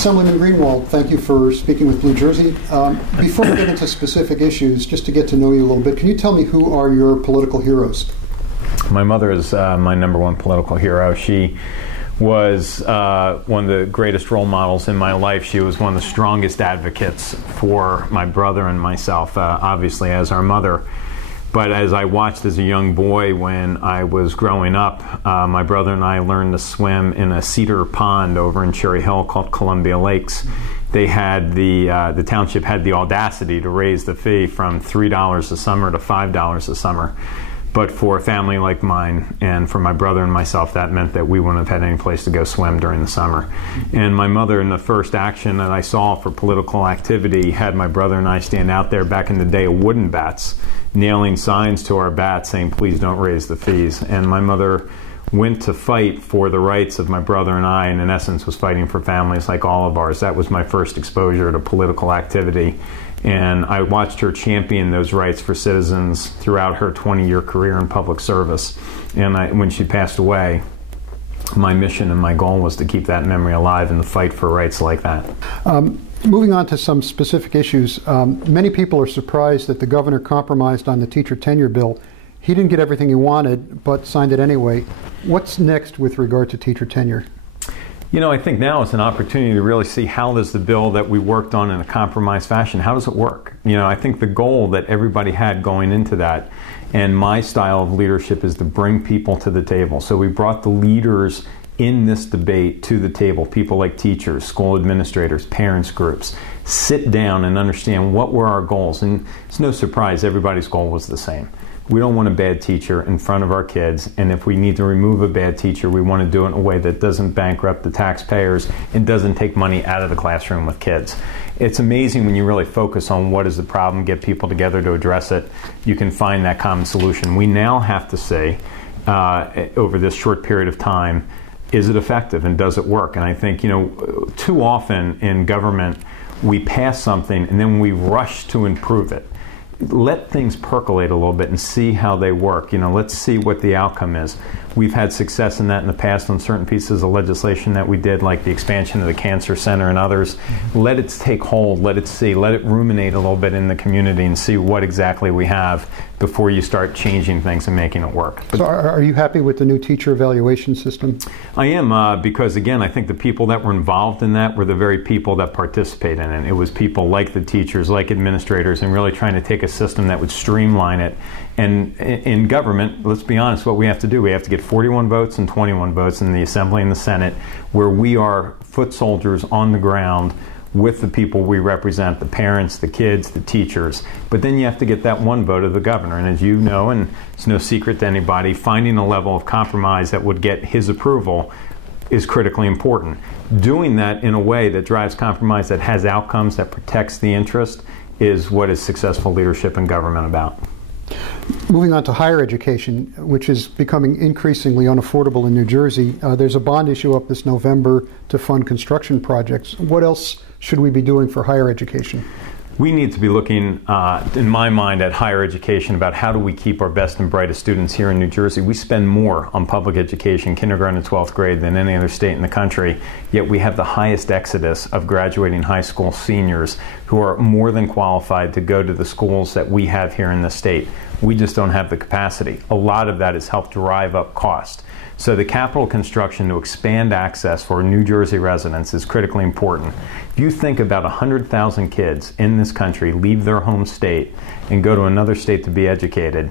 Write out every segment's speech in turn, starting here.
Someone in Greenwald, thank you for speaking with Blue Jersey. Before we get into specific issues, just to get to know you a little bit, can you tell me who are your political heroes? My mother is my number one political hero. She was one of the greatest role models in my life. She was one of the strongest advocates for my brother and myself, obviously as our mother. But as I watched as a young boy when I was growing up, my brother and I learned to swim in a cedar pond over in Cherry Hill called Columbia Lakes. They had the township had the audacity to raise the fee from $3 a summer to $5 a summer. But for a family like mine and for my brother and myself, that meant that we wouldn't have had any place to go swim during the summer. And my mother, in the first action that I saw for political activity, had my brother and I stand out there back in the day of wooden bats, nailing signs to our bats saying, "Please don't raise the fees." And my mother went to fight for the rights of my brother and I, and in essence was fighting for families like all of ours. That was my first exposure to political activity. And I watched her champion those rights for citizens throughout her 20-year career in public service. And when she passed away, my mission and my goal was to keep that memory alive and to fight for rights like that. Moving on to some specific issues, many people are surprised that the governor compromised on the teacher tenure bill. He didn't get everything he wanted, but signed it anyway. What's next with regard to teacher tenure? You know, I think now is an opportunity to really see how does the bill that we worked on in a compromised fashion, how does it work? You know, I think the goal that everybody had going into that, and my style of leadership, is to bring people to the table. So we brought the leaders in this debate to the table, people like teachers, school administrators, parents groups, sit down and understand what were our goals. And it's no surprise everybody's goal was the same. We don't want a bad teacher in front of our kids, and if we need to remove a bad teacher, we want to do it in a way that doesn't bankrupt the taxpayers and doesn't take money out of the classroom with kids. It's amazing when you really focus on what is the problem, get people together to address it, you can find that common solution. We now have to say, over this short period of time, is it effective and does it work? And I think, you know, too often in government, we pass something and then we rush to improve it. Let things percolate a little bit and see how they work. You know, let's see what the outcome is. We've had success in that in the past on certain pieces of legislation that we did, like the expansion of the Cancer Center and others. Let it take hold, let it see, let it ruminate a little bit in the community and see what exactly we have before you start changing things and making it work. So are you happy with the new teacher evaluation system? I am, because again, I think the people that were involved in that were the very people that participate in it. It was people like the teachers, like administrators, and really trying to take a system that would streamline it. And in government, let's be honest, what we have to do, we have to get 41 votes and 21 votes in the Assembly and the Senate, where we are foot soldiers on the ground with the people we represent, the parents, the kids, the teachers. But then you have to get that one vote of the governor. And as you know, and it's no secret to anybody, finding a level of compromise that would get his approval is critically important. Doing that in a way that drives compromise, that has outcomes, that protects the interest, is what is successful leadership in government about. Moving on to higher education, which is becoming increasingly unaffordable in New Jersey, there's a bond issue up this November to fund construction projects. What else should we be doing for higher education? We need to be looking, in my mind, at higher education about how do we keep our best and brightest students here in New Jersey. We spend more on public education, kindergarten to 12th grade, than any other state in the country, yet we have the highest exodus of graduating high school seniors who are more than qualified to go to the schools that we have here in the state. We just don't have the capacity. A lot of that has helped drive up cost. So the capital construction to expand access for New Jersey residents is critically important. If you think about 100,000 kids in this country leave their home state and go to another state to be educated,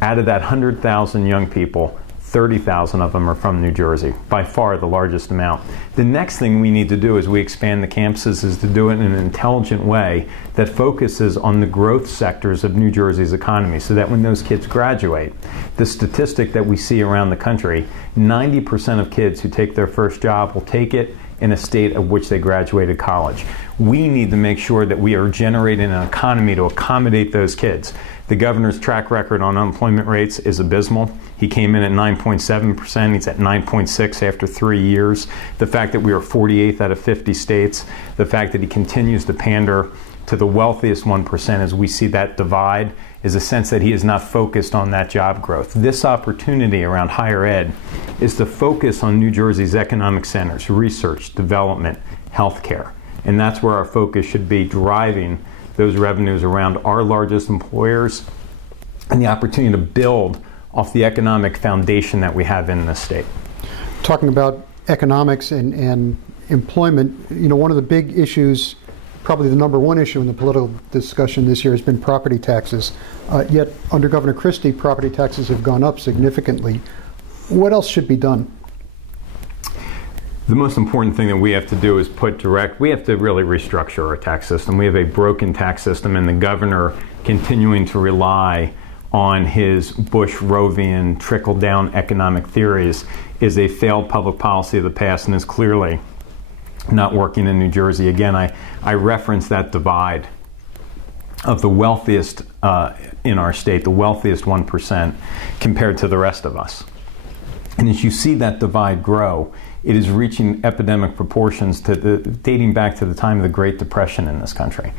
out of that 100,000 young people, 30,000 of them are from New Jersey, by far the largest amount. The next thing we need to do as we expand the campuses is to do it in an intelligent way that focuses on the growth sectors of New Jersey's economy, so that when those kids graduate, the statistic that we see around the country, 90% of kids who take their first job will take it in a state of which they graduated college. We need to make sure that we are generating an economy to accommodate those kids. The governor's track record on unemployment rates is abysmal. He came in at 9.7%. He's at 9.6 after 3 years. The fact that we are 48th out of 50 states, the fact that he continues to pander to the wealthiest 1% as we see that divide, is a sense that he is not focused on that job growth. This opportunity around higher ed is to focus on New Jersey's economic centers, research, development, health care. And that's where our focus should be, driving those revenues around our largest employers and the opportunity to build off the economic foundation that we have in this state. Talking about economics and employment, one of the big issues, probably the number one issue in the political discussion this year, has been property taxes. Yet under Governor Christie, property taxes have gone up significantly. What else should be done? The most important thing that we have to do is we have to really restructure our tax system. We have a broken tax system, and the governor continuing to rely on his Bush-Rovian trickle-down economic theories is a failed public policy of the past and is clearly not working in New Jersey. Again, I reference that divide of the wealthiest in our state, the wealthiest 1%, compared to the rest of us. And as you see that divide grow, it is reaching epidemic proportions dating back to the time of the Great Depression in this country.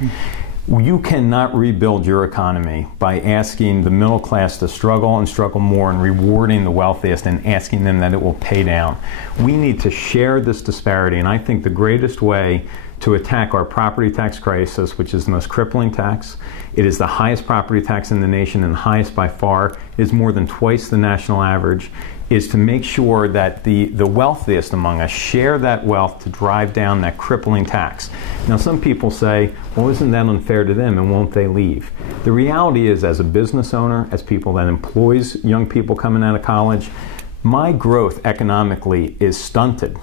You cannot rebuild your economy by asking the middle class to struggle and struggle more and rewarding the wealthiest and asking them that it will pay down. We need to share this disparity, and I think the greatest way to attack our property tax crisis, which is the most crippling tax, it is the highest property tax in the nation and highest by far, it is more than twice the national average, is to make sure that the wealthiest among us share that wealth to drive down that crippling tax. Now, some people say, well, isn't that unfair to them and won't they leave? The reality is, as a business owner, as people that employs young people coming out of college, my growth economically is stunted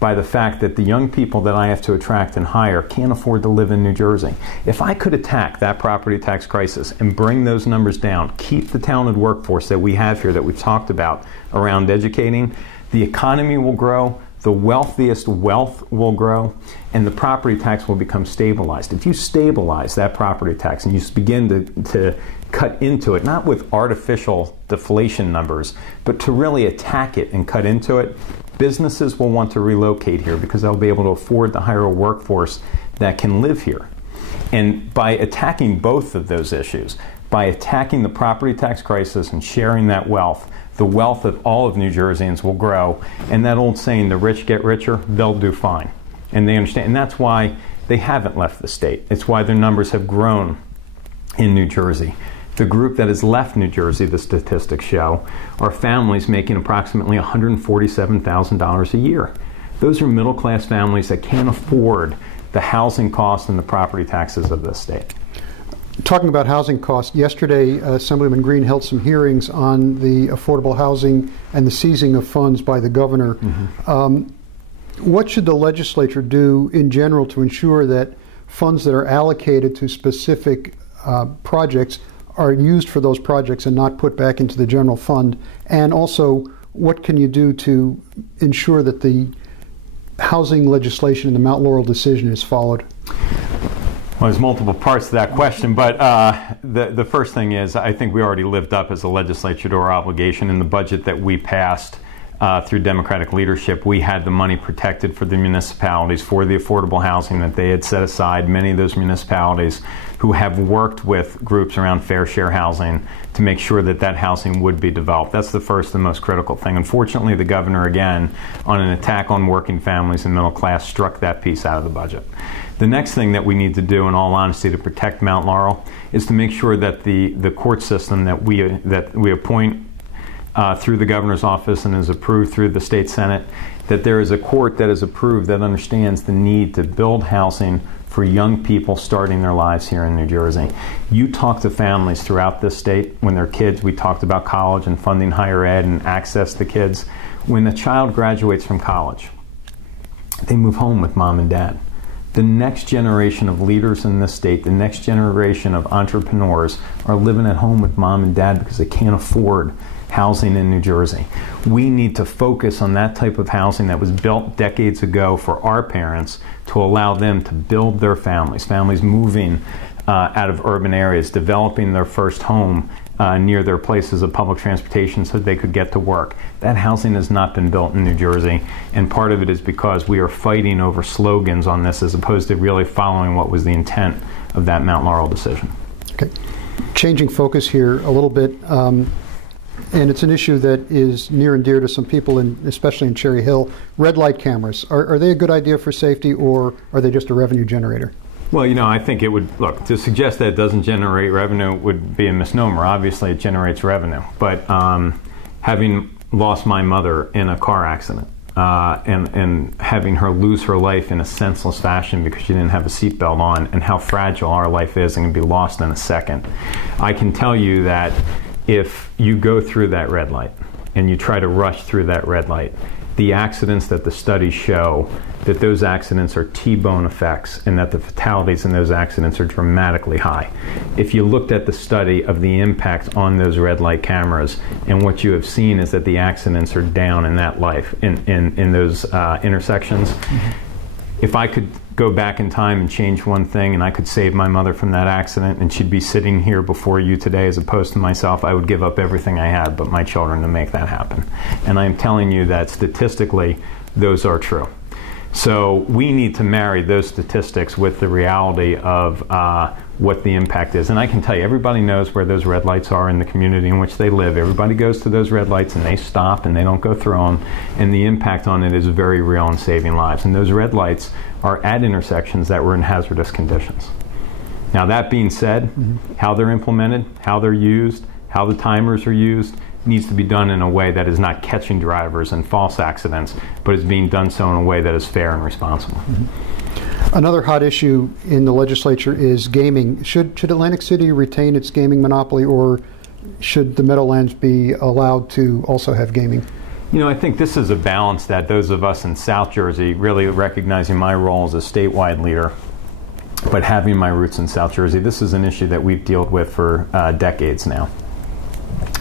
by the fact that the young people that I have to attract and hire can't afford to live in New Jersey. If I could attack that property tax crisis and bring those numbers down, keep the talented workforce that we have here that we've talked about around educating, the economy will grow, the wealthiest wealth will grow, and the property tax will become stabilized. If you stabilize that property tax and you begin to cut into it, not with artificial deflation numbers, but to really attack it and cut into it, businesses will want to relocate here because they'll be able to afford to hire a workforce that can live here. And by attacking both of those issues, by attacking the property tax crisis and sharing that wealth, the wealth of all of New Jerseyans will grow. And that old saying, the rich get richer, they'll do fine. And they understand. And that's why they haven't left the state. It's why their numbers have grown in New Jersey. The group that has left New Jersey, the statistics show, are families making approximately $147,000 a year. Those are middle-class families that can't afford the housing costs and the property taxes of this state. Talking about housing costs, yesterday Assemblyman Green held some hearings on the affordable housing and the seizing of funds by the governor. What should the legislature do in general to ensure that funds that are allocated to specific projects are used for those projects and not put back into the general fund? And also, what can you do to ensure that the housing legislation in the Mount Laurel decision is followed? Well, there's multiple parts to that question, but the first thing is I think we already lived up as a legislature to our obligation. In the budget that we passed through Democratic leadership, we had the money protected for the municipalities for the affordable housing that they had set aside. Many of those municipalities who have worked with groups around fair share housing to make sure that that housing would be developed. That's the first and most critical thing. Unfortunately, the governor, again, on an attack on working families and middle class, struck that piece out of the budget. The next thing that we need to do, in all honesty, to protect Mount Laurel is to make sure that the court system that we appoint through the governor's office and is approved through the state senate, that there is a court that is approved that understands the need to build housing for young people starting their lives here in New Jersey. You talk to families throughout this state when they're kids. We talked about college and funding higher ed and access to kids. When a child graduates from college, they move home with mom and dad. The next generation of leaders in this state, the next generation of entrepreneurs are living at home with mom and dad because they can't afford housing in New Jersey. We need to focus on that type of housing that was built decades ago for our parents to allow them to build their families moving out of urban areas, developing their first home near their places of public transportation so they could get to work. That housing has not been built in New Jersey, and part of it is because we are fighting over slogans on this as opposed to really following what was the intent of that Mount Laurel decision. Okay. Changing focus here a little bit. and it's an issue that is near and dear to some people, especially in Cherry Hill. Red light cameras, are they a good idea for safety, or are they just a revenue generator? Well, I think it would, look, to suggest that it doesn't generate revenue would be a misnomer. Obviously, it generates revenue. But having lost my mother in a car accident, and having her lose her life in a senseless fashion because she didn't have a seatbelt on, and how fragile our life is and can be lost in a second, I can tell you that if you go through that red light and you try to rush through that red light, the accidents that the studies show, that those accidents are T-bone effects and that the fatalities in those accidents are dramatically high. If you looked at the study of the impact on those red light cameras, and what you have seen is that the accidents are down in that life, in those intersections. Mm-hmm. If I could go back in time and change one thing, and I could save my mother from that accident, and she'd be sitting here before you today as opposed to myself, I would give up everything I had but my children to make that happen. And I'm telling you that statistically, those are true. So we need to marry those statistics with the reality of what the impact is. And I can tell you, everybody knows where those red lights are in the community in which they live. Everybody goes to those red lights and they stop and they don't go through them. And the impact on it is very real in saving lives. And those red lights are at intersections that were in hazardous conditions. Now, that being said, mm-hmm. how they're implemented, how they're used, how the timers are used, needs to be done in a way that is not catching drivers in false accidents, but is being done so in a way that is fair and responsible. Mm-hmm. Another hot issue in the legislature is gaming. Should Atlantic City retain its gaming monopoly, or should the Meadowlands be allowed to also have gaming? I think this is a balance that those of us in South Jersey, really recognizing my role as a statewide leader, but having my roots in South Jersey, this is an issue that we've dealt with for decades now.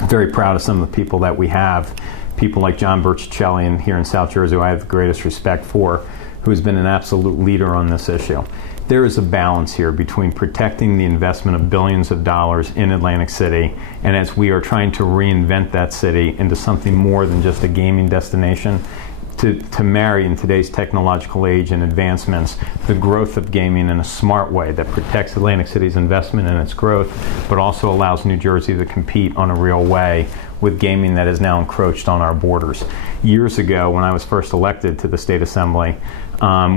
Very proud of some of the people that we have, people like John Berticelli here in South Jersey, who I have the greatest respect for, who has been an absolute leader on this issue. There is a balance here between protecting the investment of billions of dollars in Atlantic City, and as we are trying to reinvent that city into something more than just a gaming destination, to marry in today's technological age and advancements the growth of gaming in a smart way that protects Atlantic City's investment and its growth, but also allows New Jersey to compete on a real way with gaming that is now encroached on our borders. Years ago, when I was first elected to the State Assembly,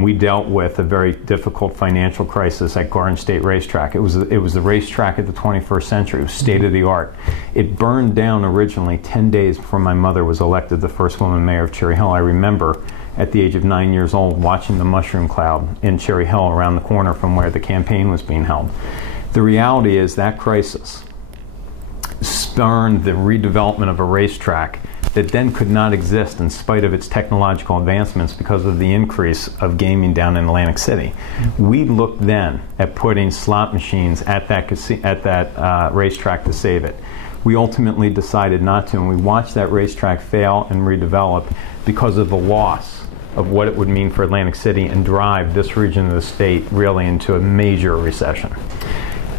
we dealt with a very difficult financial crisis at Garden State Racetrack. It was the racetrack of the 21st century. It was state of the art. It burned down originally 10 days before my mother was elected the first woman mayor of Cherry Hill. I remember at the age of 9 years old watching the mushroom cloud in Cherry Hill around the corner from where the campaign was being held. The reality is that crisis spurned the redevelopment of a racetrack that then could not exist in spite of its technological advancements because of the increase of gaming down in Atlantic City. We looked then at putting slot machines at that racetrack to save it. We ultimately decided not to, and we watched that racetrack fail and redevelop because of the loss of what it would mean for Atlantic City and drive this region of the state really into a major recession.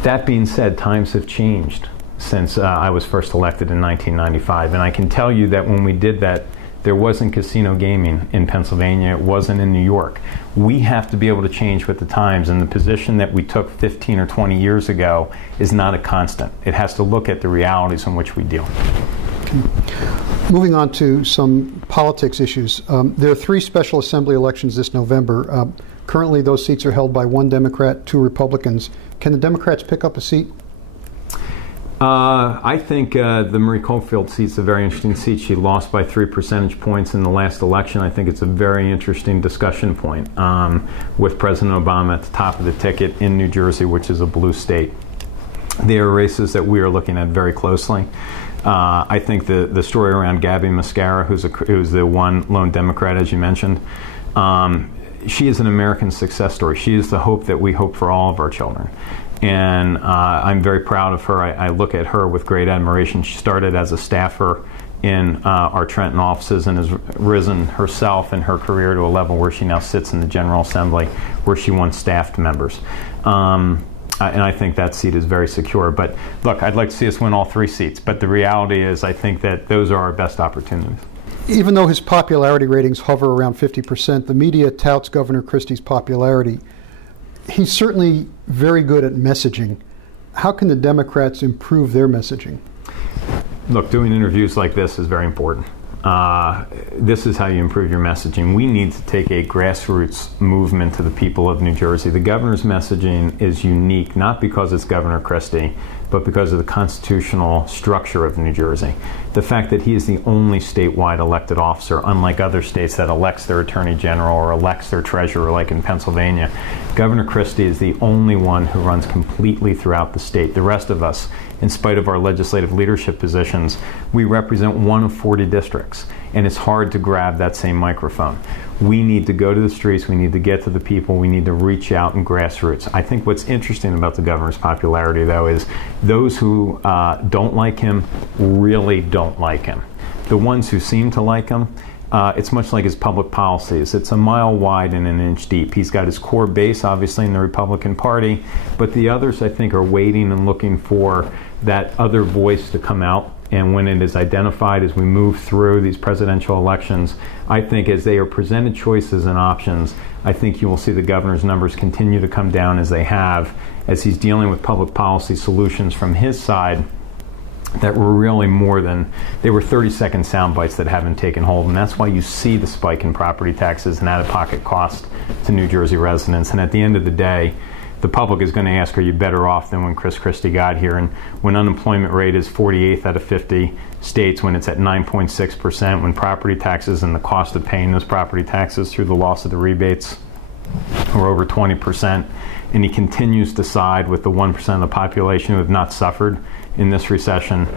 That being said, times have changed since I was first elected in 1995. And I can tell you that when we did that, there wasn't casino gaming in Pennsylvania. It wasn't in New York. We have to be able to change with the times, and the position that we took 15 or 20 years ago is not a constant. It has to look at the realities in which we deal. Moving on to some politics issues. There are 3 special assembly elections this November. Currently, those seats are held by 1 Democrat, 2 Republicans. Can the Democrats pick up a seat? I think the Marie Cofield seat's a very interesting seat. She lost by 3 percentage points in the last election. I think it's a very interesting discussion point with President Obama at the top of the ticket in New Jersey, which is a blue state. They are races that we are looking at very closely. I think the story around Gabby Mascara, who's the one lone Democrat, as you mentioned, she is an American success story. She is the hope that we hope for all of our children. And I'm very proud of her. I look at her with great admiration. She started as a staffer in our Trenton offices and has risen herself in her career to a level where she now sits in the General Assembly, where she once staffed members. And I think that seat is very secure. But look, I'd like to see us win all 3 seats. But the reality is I think that those are our best opportunities. Even though his popularity ratings hover around 50%, the media touts Governor Christie's popularity. He's certainly very good at messaging. How can the Democrats improve their messaging? Look, doing interviews like this is very important. This is how you improve your messaging. We need to take a grassroots movement to the people of New Jersey. The governor's messaging is unique, not because it's Governor Christie, but because of the constitutional structure of New Jersey. The fact that he is the only statewide elected officer, unlike other states that elects their attorney general or elects their treasurer, like in Pennsylvania. Governor Christie is the only one who runs completely throughout the state. The rest of us, in spite of our legislative leadership positions, we represent one of 40 districts, and it's hard to grab that same microphone. We need to go to the streets, we need to get to the people, we need to reach out in grassroots. I think what's interesting about the governor's popularity, though, is those who don't like him really don't like him. The ones who seem to like him, it's much like his public policies. It's a mile wide and an inch deep. He's got his core base, obviously, in the Republican Party, but the others, I think, are waiting and looking for that other voice to come out. And when it is identified as we move through these presidential elections, I think as they are presented choices and options, I think you will see the governor's numbers continue to come down as they have, as he's dealing with public policy solutions from his side that were really more than, they were 30-second sound bites that haven't taken hold. And that's why you see the spike in property taxes and out-of-pocket cost to New Jersey residents. And at the end of the day, the public is going to ask, are you better off than when Chris Christie got here? And when unemployment rate is 48th out of 50 states, when it's at 9.6%, when property taxes and the cost of paying those property taxes through the loss of the rebates are over 20%, and he continues to side with the 1% of the population who have not suffered in this recession,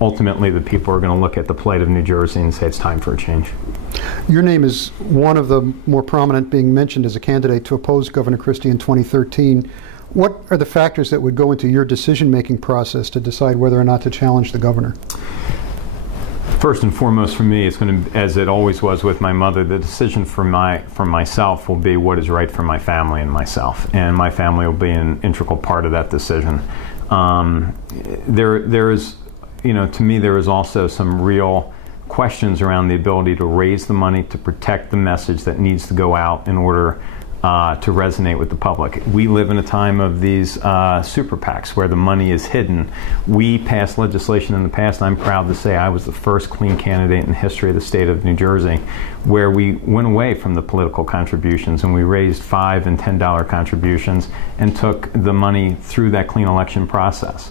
ultimately the people are going to look at the plight of New Jersey and say it's time for a change. Your name is one of the more prominent being mentioned as a candidate to oppose Governor Christie in 2013. What are the factors that would go into your decision-making process to decide whether or not to challenge the governor? First and foremost for me, it's going to, as it always was with my mother, the decision for myself will be what is right for my family and myself. And my family will be an integral part of that decision. There is, to me, there is also some real questions around the ability to raise the money to protect the message that needs to go out in order to resonate with the public. We live in a time of these super PACs where the money is hidden. We passed legislation in the past, and I'm proud to say I was the first clean candidate in the history of the state of New Jersey, where we went away from the political contributions and we raised $5 and $10 contributions and took the money through that clean election process.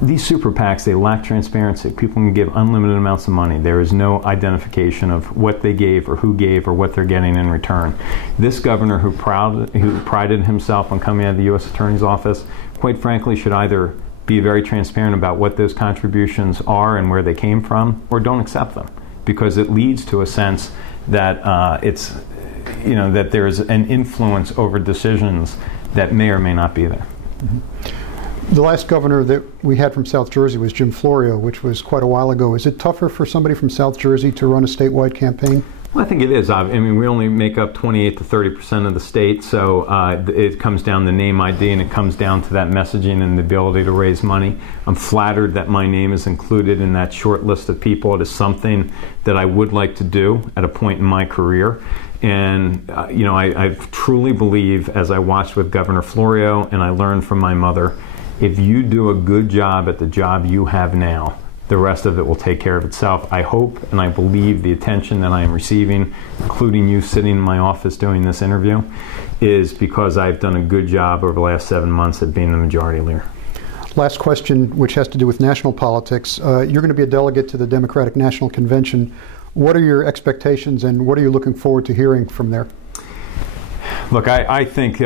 These super PACs, they lack transparency. People can give unlimited amounts of money. There is no identification of what they gave or who gave or what they're getting in return. This governor who prided himself on coming out of the U.S. Attorney's Office, quite frankly, should either be very transparent about what those contributions are and where they came from, or don't accept them, because it leads to a sense that that there's an influence over decisions that may or may not be there. Mm-hmm. The last governor that we had from South Jersey was Jim Florio, which was quite a while ago. Is it tougher for somebody from South Jersey to run a statewide campaign? Well, I think it is. I mean, we only make up 28 to 30% of the state, so it comes down to name ID, and it comes down to that messaging and the ability to raise money. I'm flattered that my name is included in that short list of people. It is something that I would like to do at a point in my career. And, I truly believe, as I watched with Governor Florio and I learned from my mother, if you do a good job at the job you have now, the rest of it will take care of itself. I hope and I believe the attention that I am receiving, including you sitting in my office doing this interview, is because I've done a good job over the last 7 months at being the majority leader. Last question, which has to do with national politics. You're going to be a delegate to the Democratic National Convention. What are your expectations and what are you looking forward to hearing from there? Look, I think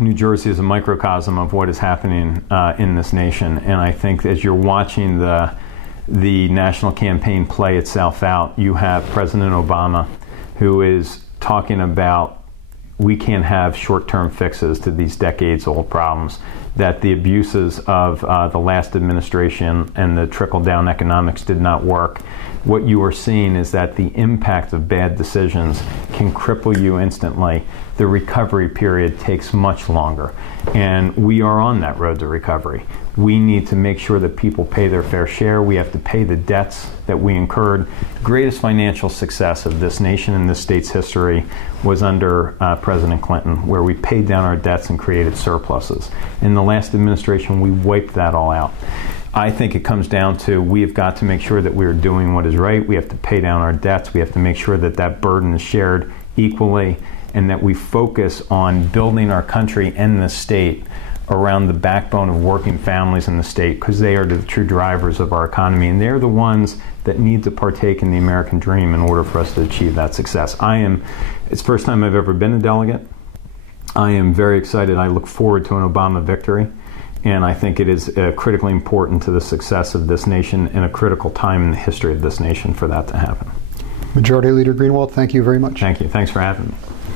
New Jersey is a microcosm of what is happening in this nation, and I think as you're watching the national campaign play itself out, you have President Obama, who is talking about we can't have short-term fixes to these decades-old problems, that the abuses of the last administration and the trickle-down economics did not work. What you are seeing is that the impact of bad decisions can cripple you instantly. The recovery period takes much longer, and we are on that road to recovery. We need to make sure that people pay their fair share. We have to pay the debts that we incurred. Greatest financial success of this nation and this state's history was under President Clinton, where we paid down our debts and created surpluses. In the last administration, we wiped that all out. I think it comes down to we have got to make sure that we're doing what is right. We have to pay down our debts. We have to make sure that that burden is shared equally, and that we focus on building our country and the state around the backbone of working families in the state, because they are the true drivers of our economy, and they're the ones that need to partake in the American dream in order for us to achieve that success. It's the first time I've ever been a delegate. I am very excited. I look forward to an Obama victory, and I think it is critically important to the success of this nation and a critical time in the history of this nation for that to happen. Majority Leader Greenwald, thank you very much. Thank you. Thanks for having me.